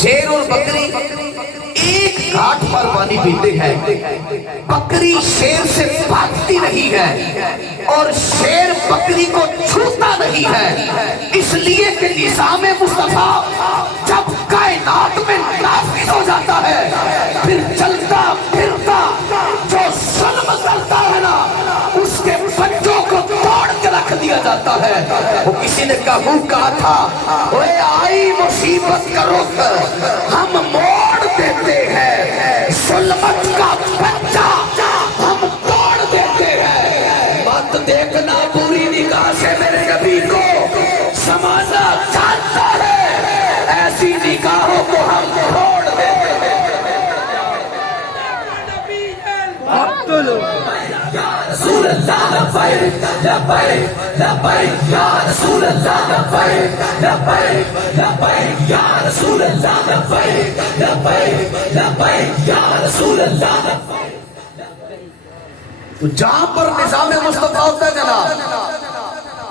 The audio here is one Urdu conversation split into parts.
شیر اور بکری ایک گھاٹ پر پانی پیتے ہیں، بکری شیر سے بھاگتی نہیں ہے اور شیر بکری کو چھوتا نہیں ہے، اس لیے کہ نظام مصطفیٰ جب کائنات میں نافذ ہو جاتا ہے پھر چلتا پھرتا جو ظلم کرتا ہے نا اس کے بچوں کو توڑ کے رکھ دیا جاتا ہے۔ وہ کسی نے کہا تھا اوے آئی مصیبت کا رخ ہم موڑ دیتے ہیں، ظلمت کا بچہ ہم توڑ دیتے ہیں۔ مت دیکھنا پوری نگاہ سے میرے نبی کو، زمانہ جانتا ہے ایسی نگاہوں کو ہم توڑ دیتے ہیں۔ یا رسول اللہ لبیک لبیک لبیک یا رسول اللہ لبیک لبیک لبیک یا رسول اللہ لبیک لبیک لبیک یا رسول اللہ لبیک۔ جہاں پر نظام مصطفیٰ ہوتا ہے جناب،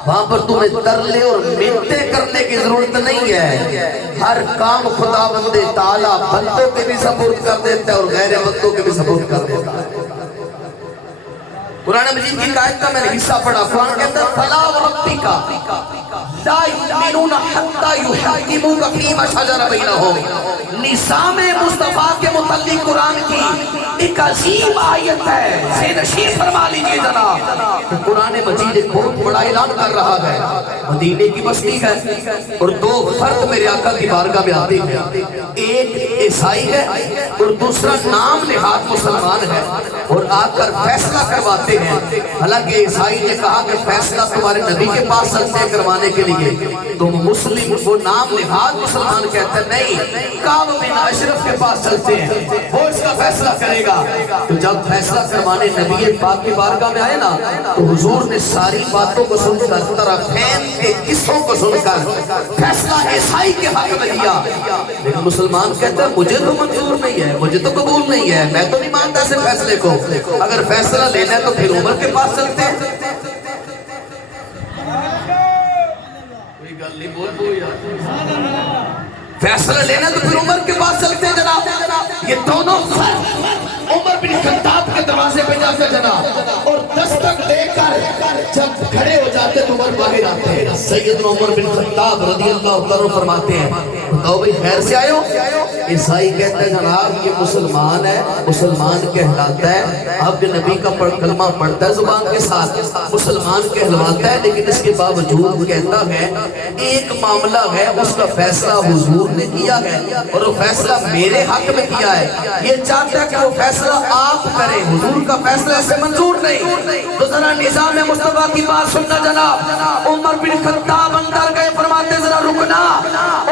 وہاں پر تمہیں ترلے اور منتیں کرنے کی ضرورت نہیں ہے، ہر کام خدا بندے تعالیٰ بندوں کے بھی سپورٹ کر دیتا ہے اور غیر بندوں کے بھی سپورٹ کر دیتا ہے۔ قرآن مجید کی قائد کا میں نے حصہ پڑھا، قرآن کے اندر فَلَا وَرَبِّكَ لَا يُؤْمِنُونَ حَتَّى يُحَكِّمُوكَ فِيمَا شَجَرَ بَيْنَهُمْ۔ نظام مصطفیٰ کے متعلق قرآن کی ایک عظیم آیت ہے، سے نشین فرما لیجئے جناب۔ قرآن مجید ایک بہت بڑا اعلان کر رہا ہے، مدینے کی بستی ہے اور دو فرد میرے آقا کی بارگاہ میں آتے ہیں، ایک عیسائی ہے اور دوسرا نام نہاد مسلمان ہے، اور آ کر فیصلہ کرواتے ہیں۔ حالانکہ عیسائی نے کہا کہ فیصلہ تمہارے نبی کے پاس چلتے ہیں کروانے کے لیے، تم مسلم وہ نام نہاد مسلمان کہتے ہیں نہیں، کعب بن اشرف کے پاس چلتے ہیں، وہ اس کا فیصلہ کرے گا۔ تو جب فیصلہ کروانے نبی پاک کی بارگاہ میں آئے نا تو حضور نے ساری باتوں کو سن کر طرفین کے قصوں کو سن کر فیصلہ عیسائی کے حق میں دیا، لیکن مسلمان کہتا ہے مجھے تو منظور نہیں ہے، مجھے تو قبول نہیں ہے، میں تو نہیں مانتا اسے فیصلے کو، اگر فیصلہ لینا ہے تو پھر عمر کے پاس چلتے ہیں۔ فیصلہ لینا تو پھر عمر کے پاس چلتے ہیں جناب۔ یہ دونوں فرد عمر بن خطاب کے دروازے پہ جا کر جناب اور دستک دے کر جب کھڑے ہو جاتے تو عمر باہر آتے ہیں۔ سیدنا عمر بن خطاب رضی اللہ عنہ فرماتے ہیں بتاؤ بھئی خیر سے آئے ہو؟ عیسائی کہتے ہیں جناب یہ مسلمان ہے، مسلمان کہلاتا ہے، آپ کے نبی کا کلمہ پڑھتا ہے زبان کے ساتھ، مسلمان کہلواتا ہے، لیکن اس کے باوجود کہتا ہے ایک معاملہ ہے اس کا فیصلہ حضور نے کیا ہے اور وہ فیصلہ میرے حق میں کیا ہے، یہ چاہتا ہے کہ وہ فیصلہ آپ کریں، حضور کا فیصلہ اسے منظور نہیں۔ تو ذرا نظام مصطفیٰ کی بات سننا جناب۔ عمر بن خطاب اندر گئے، فرماتے ذرا رکنا،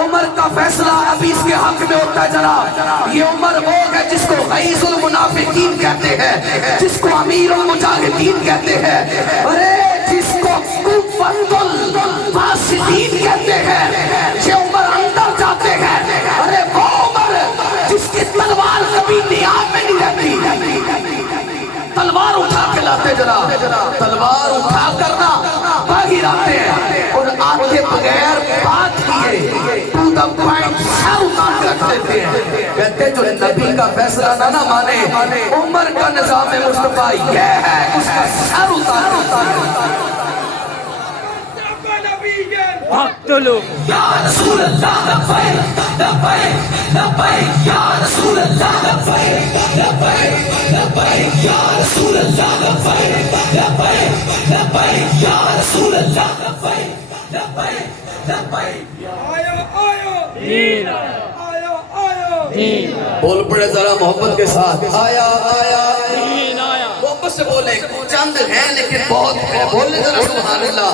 عمر کا فیصلہ ابھی اس کے حق میں ہوتا ہے جناب۔ یہ عمر وہ ہے جس کو غیظ المنافقین کہتے ہیں، جس کو امیر المجاہدین کہتے ہیں، ارے جس کو قوت الفاسدین کہتے ہیں، یہ عمر اندر جاتے ہیں، ارے وہ عمر جس کی تلوار کبھی نیام میں نہیں رہتی، تلوار اٹھا کے لاتے جناب، تلوار اٹھا کرنا باہر آتے ہیں اور آتے بغیر بات کیے to the point سر اتار کے رکھ دیتے ہیں، کہتے جو نبی کا فیصلہ نہ مانے عمر کا نظام مصطفیٰ یہ ہے اس کا سر اتار اقتلوا یا رسول اللہ لبیک لبیک لبیک یا رسول اللہ لبیک لبیک لبیک یا رسول اللہ لبیک لبیک لبیک یا رسول اللہ لبیک لبیک لبیک دین آیا دین بول پڑے ذرا محبت کے ساتھ آیا آیا دین آیا، محبت سے بولے چند ہیں لیکن بہت ہے، بولے ذرا سبحان اللہ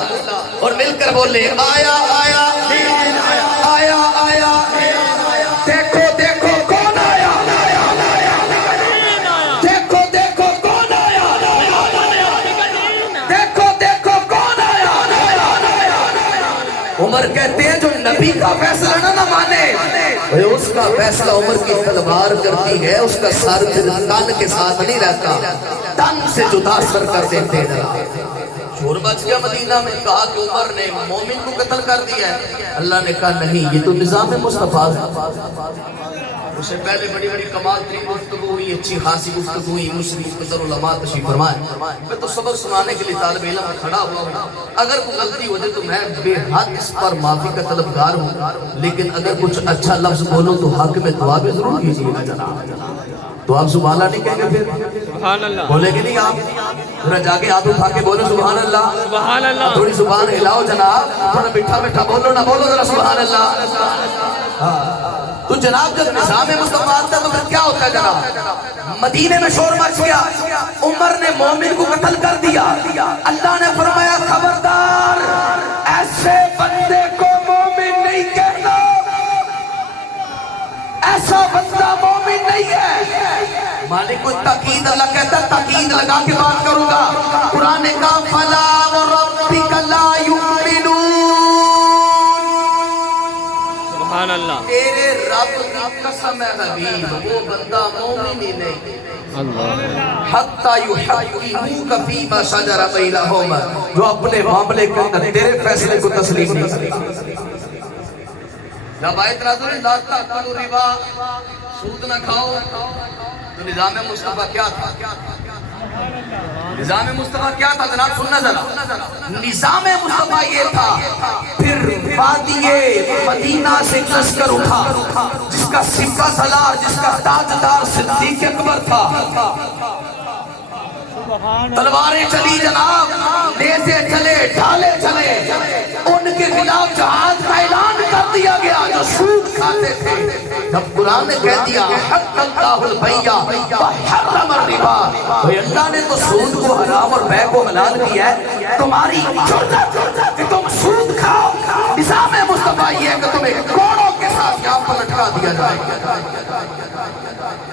اور مل کر بولے آیا آیا آیا آیا دیکھو دیکھو کون آیا، دیکھو دیکھو کون آیا، دیکھو دیکھو کون آیا۔ عمر کہتے ہیں جو نبی کا فیصلہ نہ مانے اس کا فیصلہ عمر کی تلوار کرتی ہے، اس کا سر تن کے ساتھ نہیں رہتا، تن سے جدا سر کر دیتے ہیں۔ شور مچ گیا مدینہ میں، کہا کہ عمر نے مومن کو قتل کر دیا ہے۔ اللہ نے کہا نہیں، یہ تو نظام مصطفیٰ ہے۔ اس سے پہلے بڑی بڑی کمال ترین گفتگو ہوئی، اچھی خاصی گفتگو ہوئی، مسلم مختصر علماء تشریف فرمائے۔ میں تو سبق سنانے کے لیے طالب علم میں کھڑا ہوا ہوں، اگر کوئی غلطی ہو جائے تو میں بے حد اس پر معافی کا طلبگار ہوں، لیکن اگر کچھ اچھا لفظ بولو تو حق میں دعا بھی ضرور کیجیے گا جناب۔ تو آپ سبحان اللہ نہیں کہیں گے پھر؟ سبحان اللہ، بولے گے نہیں آپ؟ ذرا جا کے ہاتھ اٹھا کے بولو سبحان اللہ، سبحان اللہ، تھوڑی زبان ہلاؤ جناب، تھوڑا میٹھا میٹھا بولو نہ، بولو ذرا سبحان اللہ۔ تو جناب جب نظام مصطفیٰ آتا ہے تو پھر کیا ہوتا ہے جناب؟ مدینے میں شور مچ گیا، عمر نے مومن کو قتل کر دیا۔ اللہ نے فرمایا خبردار، ایسے بندے کو مومن نہیں کہنا، ایسا بندہ مومن نہیں ہے۔ مالک کو تاکید اللہ کہتا ہے، تاکید لگا کے بات کروں گا۔ قرآن کا فلا وربک لا یؤمنون، سبحان اللہ، تیرے رب کی قسم ہے حبیب، وہ بندہ مومن ہی نہیں اللہ، حتی یحکموک فیما شجر بینہم، جو اپنے معاملے کے اندر تیرے فیصلے کو تسلیم نہیں کرتا۔ جب آیت نازل ہوئی لا تأکلوا الربا، سود نہ کھاؤ، تو نظام مصطفیٰ کیا تھا؟ نظام مصطفیٰ کیا تھا جناب؟ سننا ذرا، نظام مصطفیٰ یہ تھا۔ پھر وادی مدینہ سے لشکر اٹھا، جس کا سپہ سالار، جس کا تاجدار صدیق اکبر تھا، تلواریں چلی جناب، نیزے چلے، ڈھالے چلے، ان کے خلاف جہاد کا اعلان کر دیا گیا جو سود کھاتے تھے۔ جب قرآن نے کہہ دیا حق اللہ البیع وحرم الربا، بھئی اللہ نے تو سود کو حرام اور بیع کو حلال کیا ہے، تمہاری جرأت کہ تم سود کھاؤ، نظام مصطفیٰ یہ ہے کہ تمہیں کوڑوں کے ساتھ یہاں پر لٹکا دیا جائے۔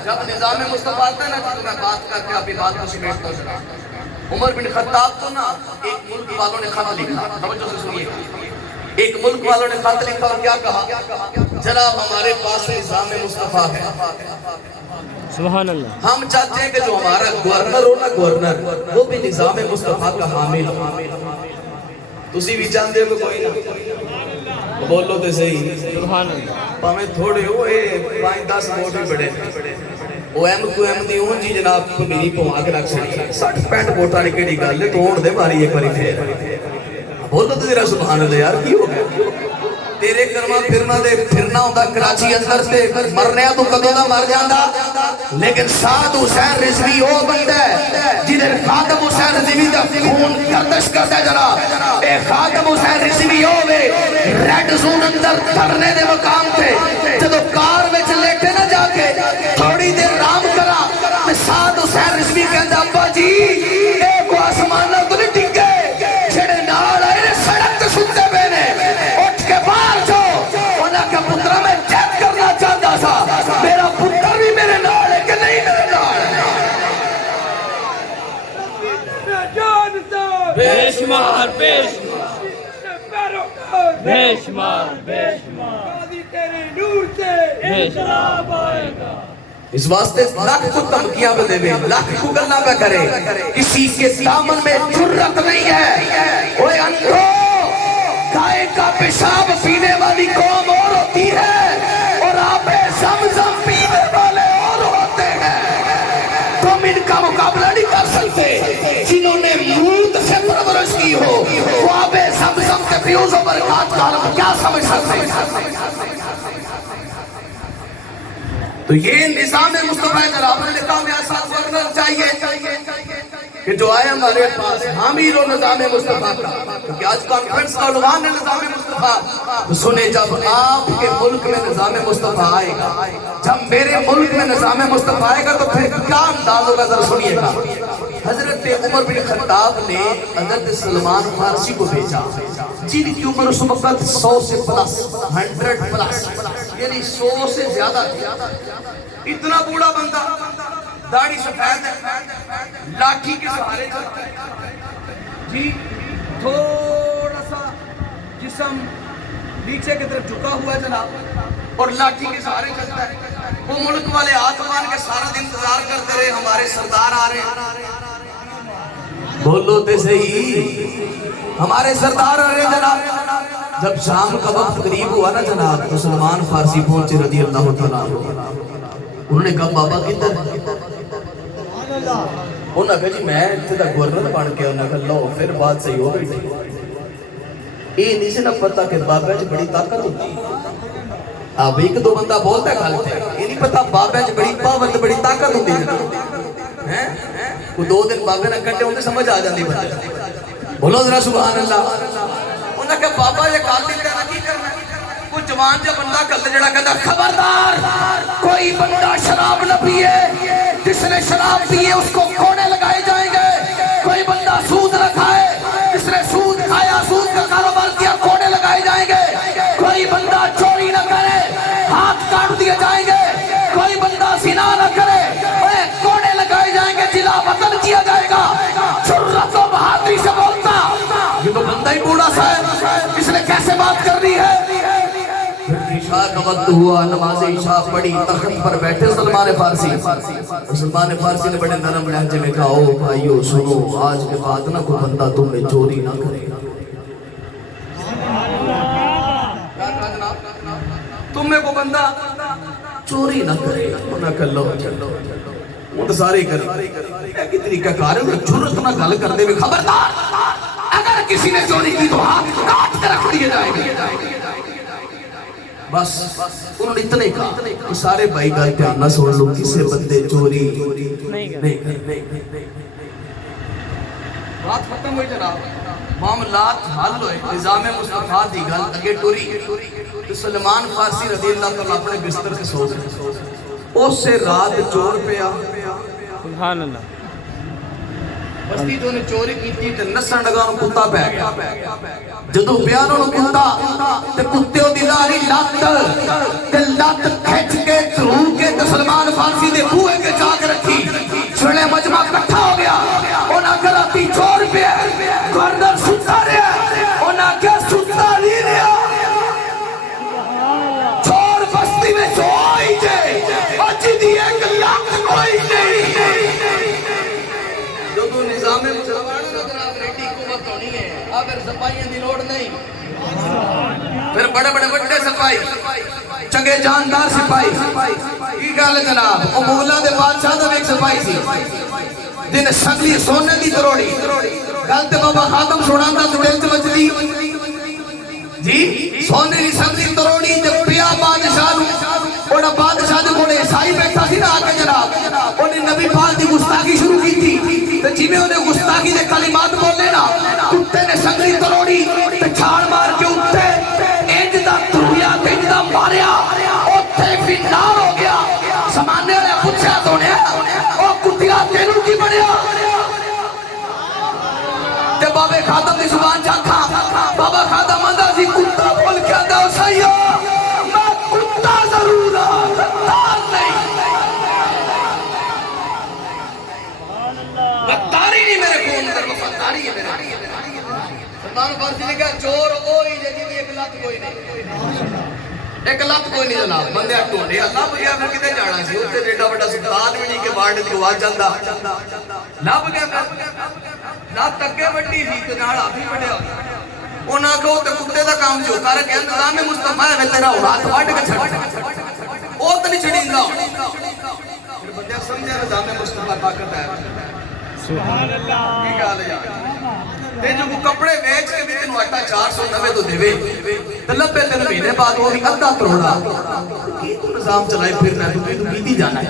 جب نظام مصطفیٰ آتا ہے نا تو میں بات کر کے اپنی بات کو سمیٹتا ہوں۔ عمر بن خطاب کو نا ایک ملک والوں نے خط لکھا، توجہ سے سنیے، ایک ملک والوں نے خط لکھا اور کیا کہا؟ جناب ہمارے پاس نظام مصطفیٰ ہے، سبحان اللہ، ہم چاہتے ہیں کہ جو ہمارا گورنر ہو نا، گورنر وہ بھی نظام مصطفیٰ کا حامل ہو۔ تسی بھی چاہتے ہو کوئی نہ بولو تے صحیح، سبحان اللہ، پاویں تھوڑے ہوئے 5-10 ووٹ بھی بڑے، او ایم کو ایم دی ہون جی جناب میری پوا کے رکھ سکتی 60-65 ووٹاں نے کیڑی گل ہے، تو ہون دے باری ایک باری پھر بولو تے ذرا سبحان اللہ یار، کی ہو گیا؟ تیرے کرما پھرنا دے پھرنا ہوتا کراچی اندر تے مرنے تو کدوں دا مر جاندا، لیکن سعد حسین رضوی وہ بندہ ہے جدھر خاتم حسین رضوی دا خون گردش کرتا ہے جناب۔ اے خاتم حسین رضوی ہوئے ریڈ زون اندر دھرنے دے مقام تے جدو کار وچ لیٹے نہ جا کے تھوڑی دیر رام کرا، سعد حسین رضوی کہندا ابا جی اے کو آسمان نہ تو نہیں ڈگے، جڑے نال آئے نے سڑک تے ستے پے نے، اٹھ کے باہر جاؤ۔ انہاں کہ پترا میں چیک کرنا چاہتا تھا میرا پتر بھی میرے نال ہے کہ نہیں میرے نال ہے؟ بے شمار، بے شمار، بے شمار، بے شمار، بے شمار، اس واسطے لاکھ کو تمکیاں پہ دے بے، لاکھ کو گلنا پہ کرے، کسی کے دامن میں جرت نہیں ہے۔ اوے انکھو گائے کا پیشاب پینے والی قوم اور ہوتی ہے اور آب زمزم پینے والے اور ہوتے ہیں، تم ان کا مقابلہ نہیں کر سکتے۔ جنہوں نے مود سے پرورش کی ہو وہ آب زمزم کے فیوز و برکات کا عالم کیا سمجھ سکتے ہیں؟ تو یہ نظام مصطفیٰ جناب نے لکھا میں ایسا گورنر چاہیے کہ جو آئے ہمارے پاس حامل و نظام مصطفیٰ کا، کیونکہ آج کانفرنس کا عنوان ہے نظام مصطفیٰ۔ تو سنیں جب آپ کے ملک میں نظام مصطفیٰ آئے گا، جب میرے ملک میں نظام مصطفیٰ آئے گا تو پھر کیا انداز ہوگا ذرا سنیے گا۔ حضرت عمر بن خطاب نے حضرت سلمان فارسی کو بھیجا جن کی عمر اس وقت 100 سے پلس 100 پلس یعنی 100 سے زیادہ تھی، اتنا بوڑھا بندہ، داڑھی سفید ہے، لاٹھی کے سہارے چلتا ہے جی، تھوڑا سا جسم نیچے کی طرف جھکا ہوا ہے جناب، اور لاٹھی کے سہارے چلتا ہے۔ وہ ملک والے ہاتھ مان کے سارا دن انتظار کرتے رہے ہمارے سردار آ رہے ہیں، بولو تے صحیح. ہمارے سردار ارے جناب جب شام کا وقت قریب ہوا نا جناب تو سلمان فارسی پہنچے رضی اللہ تعالیٰ. انہوں نے کہا بابا کدھر؟ انہوں نے کہا جی میں اتنے دا گورنر بن کے. انہوں نے کہا لو پھر بات صحیح ہو گئی. یہ نہیں سے نہ پتا کہ بابا جی بڑی طاقت ہوتی. اب ایک دو بندہ بولتا ہے غلط ہے. یہ نہیں پتا بابا جی بڑی پاوت بڑی طاقت ہوتی ہے. وہ 2 دن بابے نہ کٹے ہوتے سمجھ آ جاتی بندے. بولو ذرا سبحان اللہ. انہوں نے کہا بابا یہ قاتل کرنا کی کرنا. کوئی جوان جا بندہ کل جڑا کہتا خبردار کوئی بندہ شراب نہ پیے. جس نے شراب پیے اس کو کوڑے لگائے جائیں گے. کوئی بندہ سود نہ کھائے. جس نے سود کھایا سود کا کاروبار کیا کوڑے لگائے جائیں گے. کوئی بندہ چوری نہ کرے ہاتھ کاٹ دیے جائیں گے. کوئی بندہ زنا نہ کرے کوڑے لگائے جائیں گے. جلا وطن کیا جائے گا. جرأت و بہادری سے بولتا یہ تو بندہ ہی بوڑھا سا ہے. اس نے کیسے بات کرنی ہے. عشاء کا وقت ہوا نماز عشاء پڑھی. تخت پر بیٹھے سلمان فارسی. سلمان فارسی نے بڑے نرم لہجے میں کہا او بھائیو سنو آج کے بعد نہ کوئی بندہ تم میں چوری نہ کرے. تم میں کوئی بندہ چوری نہ کرے. نہ کر لو چلو وہ تو سارے کریں. کتنی کا کار ہے جرأت نہ گل کرتے ہوئے خبردار اگر کسی نے چوری کی تو ہاتھ کاٹ کر رکھ دیے جائیں گے. بس انہوں نے اتنے کہا سارے بھائی گل دھیان نہ سن لو. کسی بندے چوری نہیں کرتے. بات ختم ہوئی جناب. معاملات حل ہوئے. نظام مصطفیٰ دی گل اگے ٹوری. سلمان فارسی رضی اللہ تعالیٰ اپنے بستر سے سو گئے. اس سے رات چور پیا. سبحان اللہ. بستی جو نے چوری کی تھی تے نسن لگا انہوں کتا پہ گیا. جدو پیانوں نے کتا تے کتے ہو دیداری لات کھچ کے ترو کے تے سلمان فارسی دے بوئے کے جاگ رکھی. چھڑے مجمع کٹھا ہو گیا. انہاں کراتی چور پہ گوردر ستا رہا. انہاں کیا ستا نہیں رہا. چور بستی میں جو آئی جائے اچھی دی 1 لاکھ کوئی نہیں. جو تو نظام مسلمانوں نے جناب ریڈی حکومت ہونی ہے. اگر سپاہیاں دی لوڑ نہیں پھر بڑے بڑے بڑے سپاہی چنگے جاندار سپاہی. یہ گل ہے جناب وہ مغلاں دے بادشاہ دا ایک سپاہی سی جن سنگلی سونے دی کروڑی. گل تے بابا خاتم سناندا دل تے وجدی جی سونے دی سنگلی کروڑی تے پیا بادشاہ نو. اوڑا بادشاہ دے کولے عیسائی بیٹھا سی نا آ کے جناب. انہیں نبی پاک دی گستاخی شروع کی تھی. تے جویں انہیں گستاخی دے کلمات بولے نا کتے نے سنگلی کروڑی تے چھاڑ مار کے اوتے انج دا تریا تے انج دا ماریا اوتھے فنار ہو گیا. سمانے والے پوچھا تو نے او کتیا تینوں کی بنیا. تے بابے خاتم دی زبان چاکھا بابا خاتم آندا سی کتا بول کے آندا سیو میں کتا ضرور ہوں غدار نہیں. غداری نہیں میرے خون اندر وفاداری ہے میرے. سلمان فارسی نے کہا چور وہی جی 1 لاکھ کوئی نہیں. 1 لاکھ کوئی نہیں جناب. بندے ٹونڈے لب گیا پھر کتے جانا سی. اتنے ایڈا بڑا سلطان بھی نہیں کہ وارڈ کو آ جاتا. لب گیا نہ تکے وڈی سی تے نال ہاتھ ہی وڈیا. انہاں کو تے کتے دا کام جو کر کے نظام مصطفیٰ ہے تیرا ہاتھ وڈ کے چھڑ او تے نہیں چھڑیندا. پھر بندے سمجھے نظام مصطفیٰ طاقت ہے. سبحان اللہ. کی گل ہے یار. تے جو کپڑے بیچ کے بھی تینوں آٹا 490 تو دیوے تے لبے تین مہینے بعد وہ بھی ادھا کروڑا. کی تو نظام چلائے پھرنا تو کیتی جانا ہے.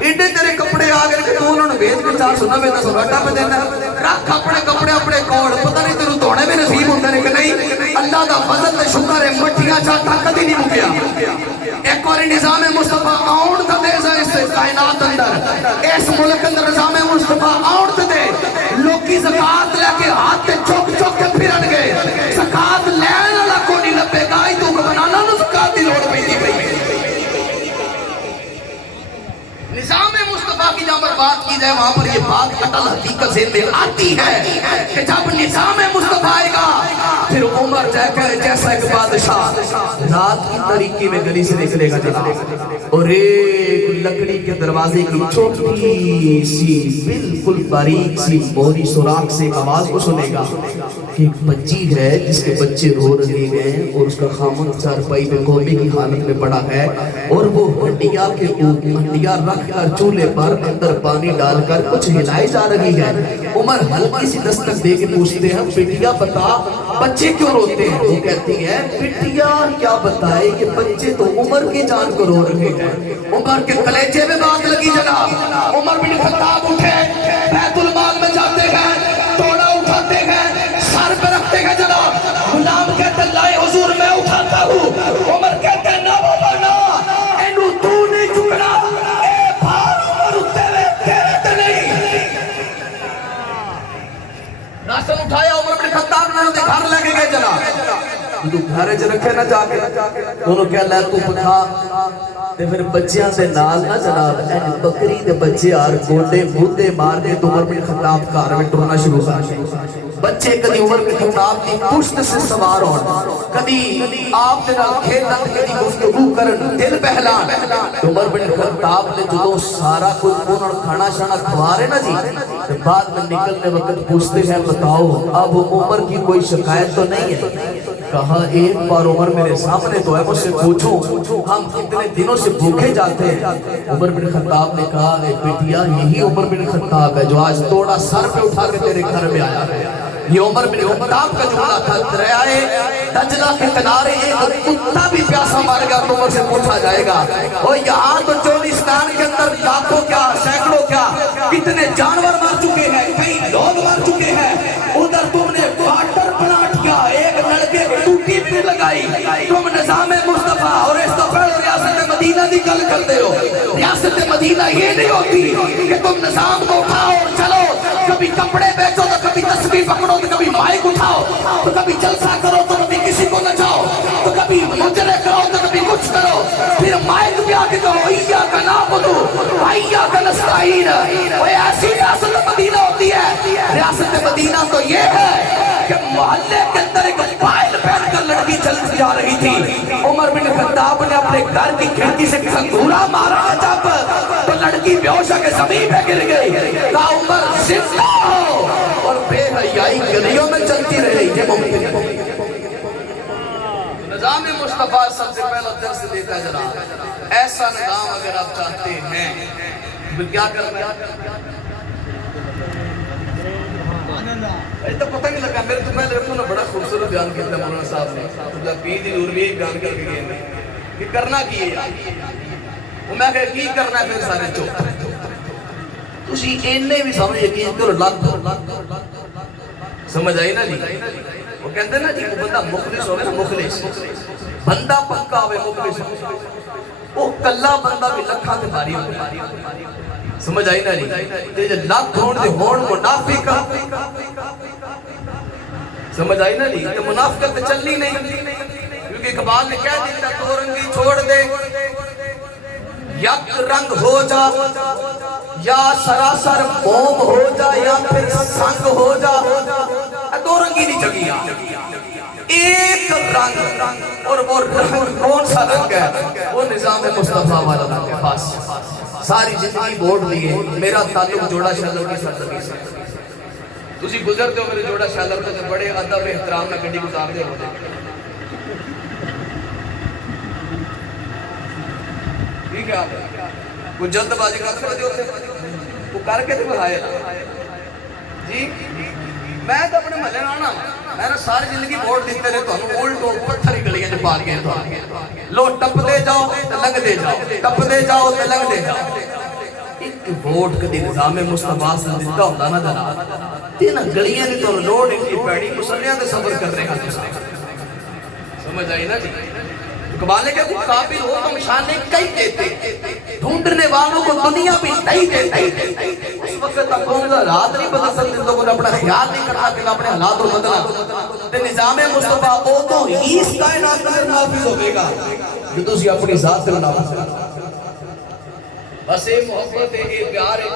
ایڈے تیرے کپڑے آ گئے کہ تو انہوں نے بیچ کے 490 دا سوٹا پہ دینا. رکھ اپنے کپڑے اپنے کوڑ. پتہ نہیں تینوں دھونے میں نصیب ہوندے نے کہ نہیں. اللہ دا فضل تے شکر ہے مٹھیاں چاٹا کدی نہیں مکیا. ایک اور نظام مصطفیٰ آؤن تے دے اس کائنات اندر اس ملک اندر نظام مصطفیٰ آؤن تے دے لوکی زکات لے کے ہاتھ تے چوک چوک کے پھرن گے. زکات لین والا کوئی نہیں لبے گا. ہی تو بنانا نو زکات دی لوڑ پیندی پئی. نظام مصطفیٰ کی جہاں پر بات کی جائے وہاں پر یہ بات اٹل حقیقت سے میں آتی ہے کہ جب نظام مصطفیٰ آئے گا پھر عمر جیسا ایک بادشاہ رات کی طریقے میں گلی سے نکلے گا جناب اور ایک لکڑی کے دروازے کی چھوٹی سی بالکل باریک سی موری سوراخ سے آواز کو سنے گا کہ ایک بچی ہے جس کے بچے رو رہے ہیں اور اس کا خامن چارپائی پہ کومے کی حالت میں پڑا ہے اور وہ ہنڈیا کے اوپر ہنڈیا رکھ کر چولہے پر اندر پانی ڈال کر کچھ ہلائی جا رہی ہے۔ عمر ہلکی سی دستک دے کے پوچھتے ہیں بٹیا بتا بچے کیوں روتے ہیں؟ وہ کہتی ہے بٹیا کیا بتائے کہ بچے تو عمر کی جان کو رو رہے ہیں۔ عمر کے کلیجے میں بات لگی جناب۔ عمر بن خطاب اٹھے بیت المال میں جاتے ہیں، توڑا اٹھاتے ہیں، سر پہ رکھتے ہیں جناب۔ غلام کہتے ہیں لائے حضور میں اٹھاتا ہوں۔ عمر کہتے ہیں نہ بابا نہ، اینو تو نہیں چکنا، اے بھار عمر اٹھتے ہوئے تیرے تے نہیں۔ ناسل اٹھایا عمر بن خطاب نے اسے گھر لے کے گئے جناب۔ تو گھر چ رکھے نہ جا کے انہوں کہا لے تو پٹھا تے پھر بچیاں سے نال نہ جناب این بکری دے بچے آر گوڈے بوتے مار دے تو عمر بن خطاب گھر میں ٹرنا شروع کر دے۔ بچے کدی عمر بن خطاب کی پشت سے سوار ہون، کدی آپ دے نال کھیلنا، کدی گفتگو کرن، دل بہلان۔ عمر بن خطاب نے جدوں سارا کچھ انہوں کھانا شانا کھوارے نا جی، بعد میں نکلنے وقت پوچھتے ہیں بتاؤ اب عمر کی کوئی شکایت تو نہیں ہے؟ کہا ایک بار عمر میرے سامنے تو ہے، مجھ سے پوچھو ہم کتنے دنوں سے بھوکے جاتے ہیں۔ عمر بن خطاب نے کہا اے بیٹیا یہی عمر بن خطاب ہے جو آج توڑا سر پہ اٹھا کے تیرے گھر میں آیا ہے۔ یہ عمر بن خطاب کا جملہ تھا۔ دریائے دجلہ کے کنارے ایک کتا بھی پیاسا مار گیا تو عمر سے پوچھا جائے گا اور یہاں تو چولستان کے اندر لاکھوں کیا سینکڑوں کیا کتنے جانور مر چکے ہیں، کئی لوگ مر چکے ہیں، ادھر تم نے واٹر پلانٹ کا ایک لڑکے کو ٹوٹی بھی لگائی۔ تم نظام مصطفیٰ اور استغفار ریاست مدینہ دی گل کرتے ہو۔ ریاست مدینہ یہ نہیں ہوتی کہ تم نظام کو اٹھاؤ اور چلو، کبھی کپڑے بیچو تو کبھی تسبیح پکڑو تو کبھی مائک اٹھاؤ تو کبھی جلسہ کرو تو کبھی کسی کو نچاؤ تو کبھی مجرے کرو تو کبھی کچھ کرو، پھر مائک بھی آ کے کہو ایاک نعبد و ایاک نستعین۔ وہ ایسی ریاست مدینہ ہوتی ہے۔ ریاست مدینہ تو یہ ہے کہ محلے کے اندر ایک پائل پہن کر لڑکی چل جا رہی تھی، عمر بن خطاب نے اپنے گھر کی کھڑکی سے کھنگورا مارا جب تو لڑکی بے ہوش کے زمین پہ گر گئی۔ کہا عمر زندہ ہو اور بے حیائی گلیوں میں چلتی رہی، یہ ممکن ہے؟ نظام مصطفیٰ سب سے پہلا درس دیتا ہے جناب، ایسا نظام اگر آپ چاہتے ہیں پھر کیا کرنا ہے؟ یہ تو پتہ نہیں لگا، میرے تو پہلے رکھوں نا بڑا خوبصورت بیان کیا تھا مولانا صاحب نے، پیر دی نور بھی ایک بیان کر کے گئے ہیں کہ کرنا کی ہے۔ وہ میں کہا کی کرنا ہے؟ پھر سارے چوک تسی اینے بھی سامنے یقین کرو لگ دو، سمجھ آئی نا جی؟ وہ کہتے ہیں نا جی وہ بندہ مخلص ہوگا نا، مخلص بندہ پکا ہوئے مخلص ہوگا، وہ کلا بندہ بھی لکھا تے باری ہوگا، سمجھ آئی نا جی؟ تے جو لاکھ ہون دے ہون منافق، سمجھ آئی نا جی؟ تے منافقت چلنی نہیں، کیونکہ اقبال نے کہہ دیتا تو رنگی چھوڑ دے، یک رنگ ہو جا یا سراسر موم ہو جا یا پھر سنگ ہو جا، دو رنگی نہیں چکی، ایک رنگ، اور وہ رنگ کون سا رنگ ہے؟ وہ نظام مصطفیٰ والا رنگ ہے۔ بس ساری زندگی بوڑھ لیے، میرا تعلق جوڑا شہلر کی سرزمین سے، تسی گزرتے ہو میرے جوڑا شہلر سے بڑے ادب احترام میں گڈی گزار دے ہوتے، ٹھیک ہے؟ آپ کوئی جلد بازی کر سکتے ہوتے وہ کر کے تو بہائے جی۔ میں تو اپنے محلے آنا، میں نے ساری زندگی ووٹ دیتے رہے تو ہم اولٹوں پتھری گلیاں جو پال گئے تو لو ٹپ دے جاؤ تو لنگ دے جاؤ، ٹپ دے جاؤ تو لنگ دے جاؤ۔ ایک ووٹ کدی نظام مصطفیٰ سے دیتا ہوتا نا جناب، تین گلیاں دی تو لوڑ ایک کی پیڑی مسلیاں دے صبر کر رہے ہیں، سمجھ آئی نا جی؟ اقبال نے کہا کوئی قابل ہو تو نشانے کئی دیتے، ڈھونڈنے والوں کو دنیا بھی نہیں دیتے۔ اس وقت تک قوم کا رات نہیں بدل سکتے، لوگوں نے اپنا خیال نہیں کرنا کہ اپنے حالات اور بدلا تے نظام مصطفیٰ او تو ہی اس کائنات میں نافذ ہوگے گا جو تسی اپنی ذات سے نافذ کرنا۔ بس یہ محبت ہے، یہ پیار ہے،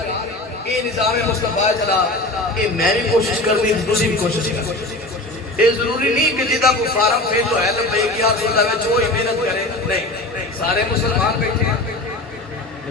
یہ نظام مصطفیٰ چلا، یہ میں بھی کوشش کرنی تسی بھی کوشش کرنی۔ یہ ضروری نہیں کہ جدہ کو فارم فیل تو ہے لبیک یا رسول اللہ میں چھوئی محنت کرے، نہیں، سارے مسلمان بیٹھے ہیں،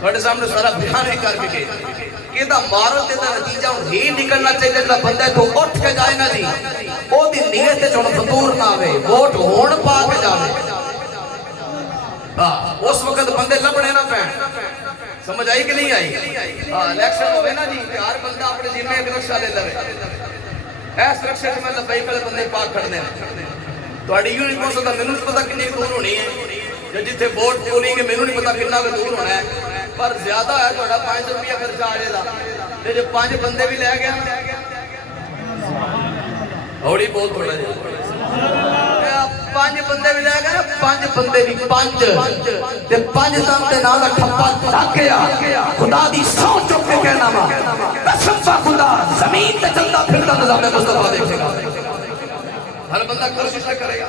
ਤੁਹਾਡੇ ਸਾਹਮਣੇ ਸਾਰਾ ਬਿਆਨ ਹੀ ਕਰਕੇ ਗਏ ਕਿ ਇਹਦਾ ਮਾਰਲ ਤੇ ਦਾ ਨਤੀਜਾ ਹੁਣ ਹੀ ਨਿਕਲਣਾ ਚਾਹੀਦਾ ਜਿਹੜਾ ਬੰਦਾ ਤੋਂ ਉੱਠ ਕੇ ਜਾਏ ਨਾ ਜੀ ਉਹਦੀ ਨੀਅਤ ਤੇ ਹੁਣ ਫਤੂਰ ਨਾ ਆਵੇ ਵੋਟ ਹੋਣ ਪਾ ਕੇ ਜਾਵੇ ਉਸ ਵਕਤ ਬੰਦੇ ਲੱਭਣੇ ਨਾ ਪੈਣ ਸਮਝ ਆਈ ਕਿ ਨਹੀਂ ਆਈ ਇਲੈਕਸ਼ਨ ਹੋਵੇ ਨਾ ਜੀ ਤੇ ਹਰ ਬੰਦਾ ਆਪਣੇ ਜ਼ਿੰਮੇ ਇੱਕ ਰਕਸ਼ਾ ਲੈ ਲਵੇ ਇਸ ਰਕਸ਼ੇ 'ਚ ਮੈਂ ਲੰਬਾਈ ਵਾਲੇ ਬੰਦੇ ਪਾਕ ਖੜਨੇ ਤੁਹਾਡੀ ਯੂ ਨਹੀਂ ਪਹੁੰਚਦਾ ਮੈਨੂੰ ਨਹੀਂ ਪਤਾ ਕਿੰਨੀ ਦੂਰ ਹੋਣੀ ਹੈ ਜੇ ਜਿੱਥੇ ਵੋਟ ਪੋਲਿੰਗ ਮੈਨੂੰ ਨਹੀਂ ਪਤਾ ਕਿੰਨਾ ਕੁ ਦੂਰ ਹੋਣਾ ਹੈ ਪਰ ਜ਼ਿਆਦਾ ਹੈ ਤੁਹਾਡਾ 500 ਰੁਪਇਆ ਖਰਚਾ ਆ ਜਾਏਗਾ ਤੇ ਜੇ 5 ਬੰਦੇ ਵੀ ਲੈ ਗਿਆ ਹੌਲੀ ਬੋਲ ਥੋੜਾ ਜਿਹਾ 5 ਬੰਦੇ ਵੀ ਲੈ ਗਏ ਨਾ 5 ਬੰਦੇ ਵੀ 5 ਤੇ 5 ਦਮ ਦੇ ਨਾਲ ਦਾ ਠੱਪਾ ਢਾਕਿਆ ਖੁਦਾ ਦੀ ਸੌਂ ਚੁੱਕ ਕੇ ਕਹਿਣਾ ਵਾ ਕਸਮ ਪਾ ਖੁਦਾ ਜ਼ਮੀਨ ਤੇ ਚੱਲਦਾ ਫਿਰਦਾ ਨਿਜ਼ਾਮ ਮੁਸਤਫਾ ਦੇਖੇਗਾ ਹਰ ਬੰਦਾ ਕੋਸ਼ਿਸ਼ ਕਰੇਗਾ